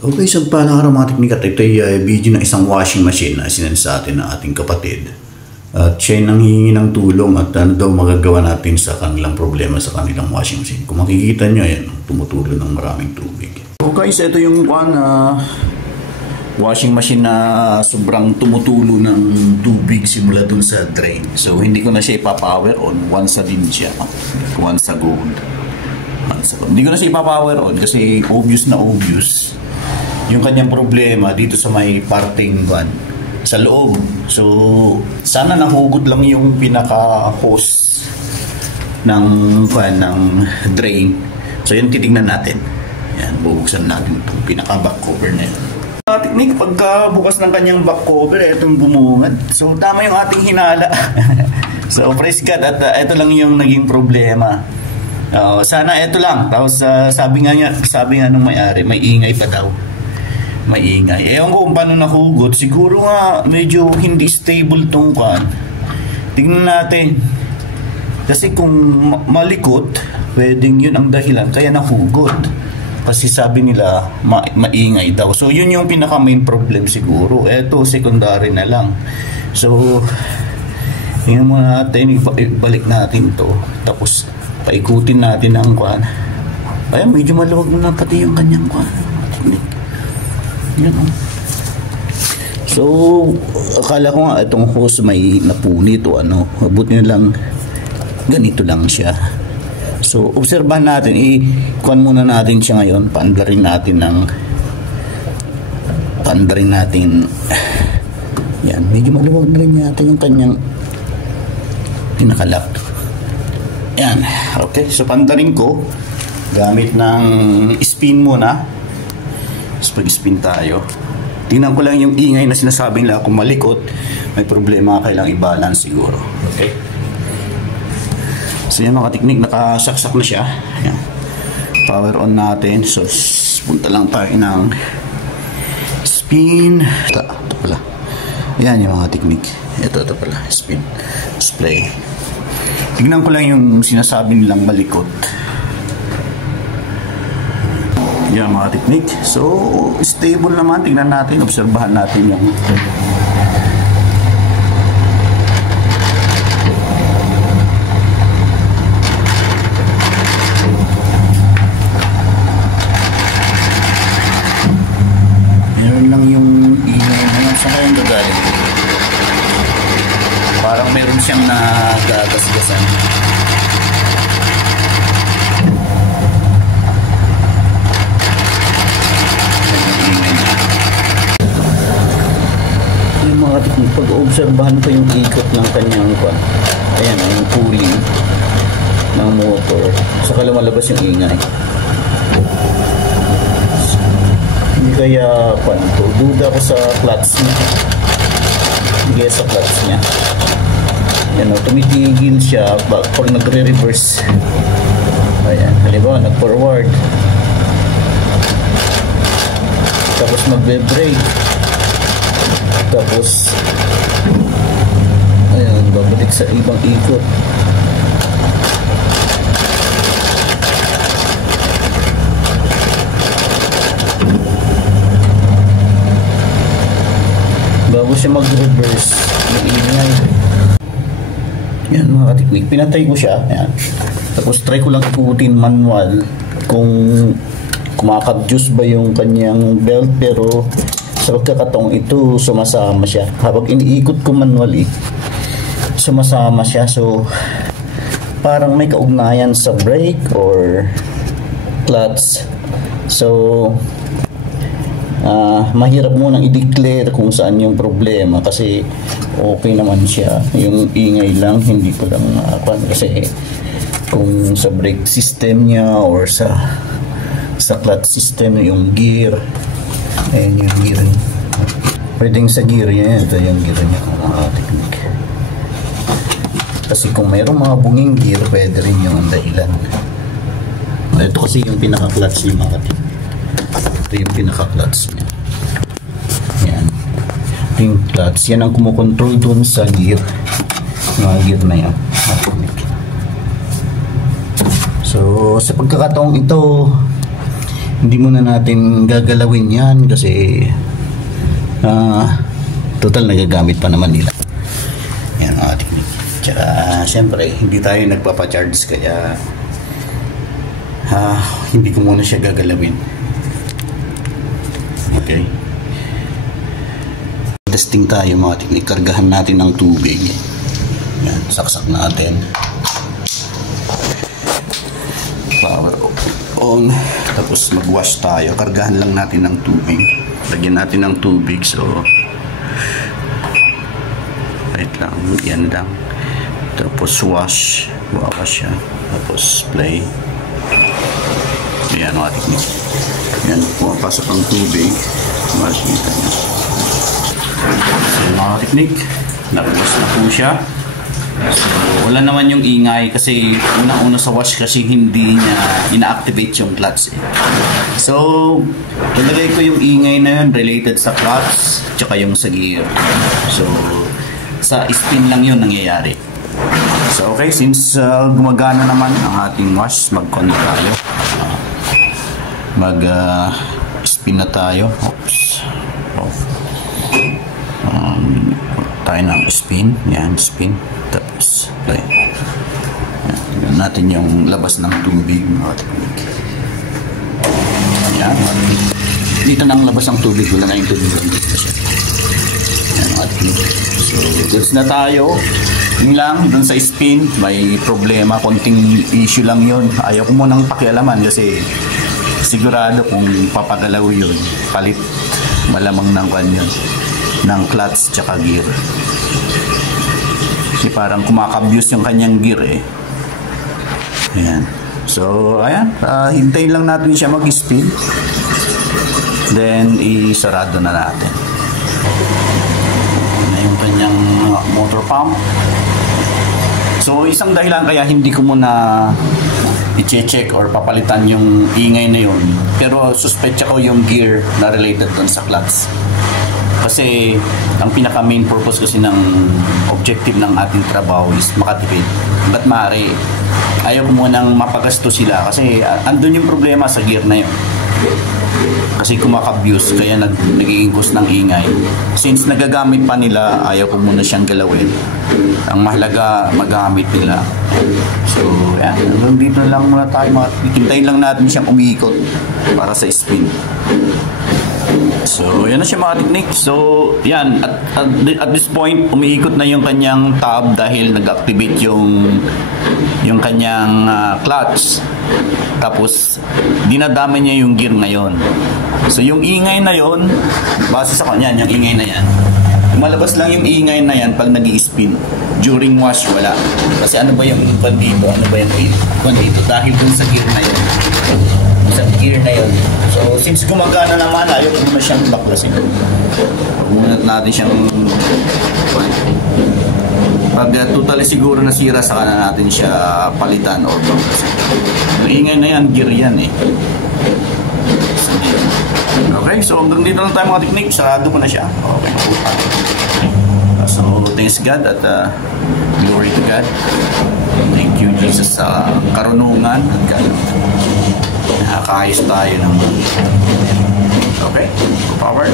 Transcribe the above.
Okay, so paano mga teknika at ito ay video ng isang washing machine na sinend sa atin ng ating kapatid. At siya ay nanghihingi ng tulong at ano daw magagawa natin sa kanilang problema sa kanilang washing machine. Kung makikita nyo, yan, tumutulo ng maraming tubig. Okay, so ito yung washing machine na sobrang tumutulo ng tubig simula dun sa drain. So hindi ko na siya ipa-power on once a din siya. Once a go. Hindi ko na siya ipa-power on kasi obvious na obvious yung kanyang problema dito sa may parting sa loob. So sana nahugot lang yung pinaka-hose ng drain. So yun titignan natin. Yan, bubuksan natin itong pinaka-back cover na yun. Technique, pagka bukas ng kanyang back cover, itong bumungad. So tama yung ating hinala. So praise God, at ito lang yung naging problema. Sana ito lang. Tapos sabi nga nung may-ari, may ingay pa daw. Maingay. Ewan ko kung paano nahugot. Siguro nga medyo hindi stable tong kan. Tingnan natin. Kasi kung malikot, pwedeng yun ang dahilan. Kaya nahugot. Kasi sabi nila maingay daw. So yun yung pinaka main problem siguro. Eto secondary na lang. So tingnan muna natin. Ibalik natin to. Tapos paikutin natin ang kan. Ayan, medyo maluwag na pati yung kanyang kan. So akala ko nga itong hose may napunit o ano, mabuti na lang ganito lang siya. So obserbahan natin, i-kuhan muna natin siya ngayon, paandarin natin yan, medyo maluwag na rin natin yung kanyang pinakalap. Yan, okay, so paandarin ko gamit ng spin muna. So pag-spin tayo, tingnan ko lang yung ingay na sinasabing lang. Kung malikot, may problema, kailangang i-balance siguro. Okay, so yan mga teknik, nakasaksak na siya. Ayan. Power on natin. So punta lang tayo ng spin. Ito pala, yan yung mga teknik. Ito pala, spin, display. Tingnan ko lang yung sinasabi nilang malikot. Yan mga teknik. So stable naman. Tingnan natin, obserbahan natin yung meron lang yung ingay na sa kayong gagaling. Parang meron siyang nagagasgasan. Pag-obserbahan ko yung ikot ng kanyang ayan, yung cooling ng motor, saka lumalabas yung ingay. Hindi kaya duda ko sa clutch niya. Hindi sa clutch niya. Yan, tumitigil siya pag nagre-reverse. Ayan, halimbawa nag-forward, tapos magbe-brake, tapos ayan, babalik sa ibang ikot. Bago siya mag-reverse, mag-ingay. Yan mga teknik, pinatay ko siya. Ayan. Tapos try ko lang ikutin manual kung kumakadyos ba yung kanyang belt, pero sa pagkakataong ito sumasama siya. Habang iniikot ko manually, sumasama siya. So parang may kaugnayan sa brake or clutch. So mahirap munang i-declare kung saan yung problema kasi okay naman siya. Yung ingay lang, hindi ko lang kasi kung sa brake system niya or sa clutch system, yung gear. Ayan yung gear niya. Pwedeng sa gear niya. Ito yung gear niya. Mga teknik. Kasi kung mayroong mga bunging gear, pwede rin yung dahilan. Ito kasi yung pinaka-clutch niya mga teknik. Ito yung pinaka-clutch niya. Yan. Ito yung clutch. Yan ang kumukontrol dun sa gear. Mga gear na yan. Mga teknik. So sa pagkakataong ito, hindi muna natin gagalawin yan kasi total nagagamit pa naman nila. Yan ang technique. Tsaka syempre hindi tayo nagpapacharge kaya hindi ko muna siya gagalawin. Okay, testing tayo mga technique. Kargahan natin ng tubig. Yan, saksak natin. Power on. Tapos mag-wash tayo. Kargahan lang natin ng tubig. Lagyan natin ng tubig. So wait lang. Yan lang. Tapos wash. Wash siya. Tapos play. Yan mga technique. Yan. Pumapasok ang tubig. Makikita nyo. So mga technique. Nag-wash na po siya. So, wala naman yung ingay kasi unang-una sa wash kasi hindi niya ina-activate yung clutch eh. So, ilagay ko yung ingay na yun related sa clutch tsaka yung sa gear. So, sa spin lang yun nangyayari. So, okay, since gumagana naman ang ating wash, mag-connect tayo. Mag-spin na tayo. Oops. Tayo ng spin. Yan, spin. Tapos, play. Tignan natin yung labas ng tubig. Yan. Dito na ang labas ng tubig. Wala na yung tubig. Yan. So, goods na tayo. Yun lang, dun sa spin, may problema. Konting issue lang yun. Ayaw ko munang pakialaman kasi sigurado kung papagalaw yun, palit malamang ng kanyon ng clutch tsaka gear. Kasi parang kumakabuse yung kanyang gear eh. Ayan. So, ayan. Hintayin lang natin siya mag-spin. Then, isarado na natin. Ayan na yung kanyang motor pump. So, isang dahilan kaya hindi ko muna i-check or papalitan yung ingay na yun. Pero, suspect ko yung gear na related dun sa clutch. Kasi ang pinaka main purpose kasi ng objective ng ating trabaho is makatipid. Ba't maaari? Ayaw ko munang mapagasto sila kasi andun yung problema sa gear na yun. Kasi kumakabuse kaya nagiging cause ng ingay. Since nagagamit pa nila, ayaw ko muna siyang galawin. Ang mahalaga magamit nila. So, yan. Hanggang dito lang muna tayo. Hintayin lang natin siyang umiikot para sa spin. So, yan na siya mga technique. So, yan. At this point, umiikot na yung kanyang tab dahil nag-activate yung kanyang clutch. Tapos, dinadami niya yung gear ngayon. So, yung ingay na yon, base sa kanya, yung ingay na yan. Malabas lang yung ingay na yan pag nag-i-spin. During wash, wala. Kasi ano ba yung dito? Ano ba yung dito? Dahil dun sa gear na yun. Sa gear na yun. So, since gumagana naman, ayaw ko muna siyang baklasin. Muna natin siyang pag totally siguro na sira, saka na natin siya palitan or baklasin. Yung ingay na yan, gear yan eh. Okay, so hanggang dito lang tayo mga technique. Sarado ko na siya. Okay. So, thanks God at glory to God. Thank you Jesus sa karunungan at God. Nakakaayos tayo ng okay, power.